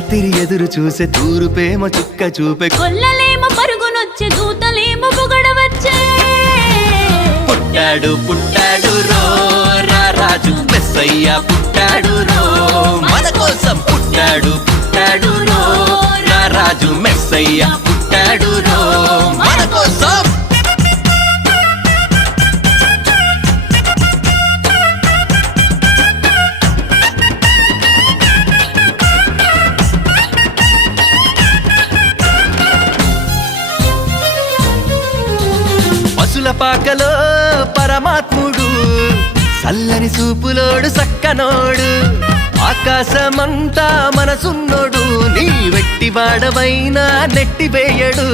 రాత్రి ఎదురు చూసే తూరుపేమ చుక్క చూపే కొల్లలేమో పరుగునొచ్చే దూతలేమో పొగడవచ్చే పుట్టాడు పుట్టాడు రో రా రాజు మెస్సయ్య పుట్టాడు రో మన కోసం పుట్టాడు పుట్టాడు రో రా రాజు మెస్సయ్య పుట్టాడు రో మన కోసం పసుల పాకలో పరమాత్ముడు చల్లని చూపులోడు సక్కనోడు ఆకాశమంతా మనసున్నోడు నీ వెట్టి వాడవైనా నెట్టివేయడు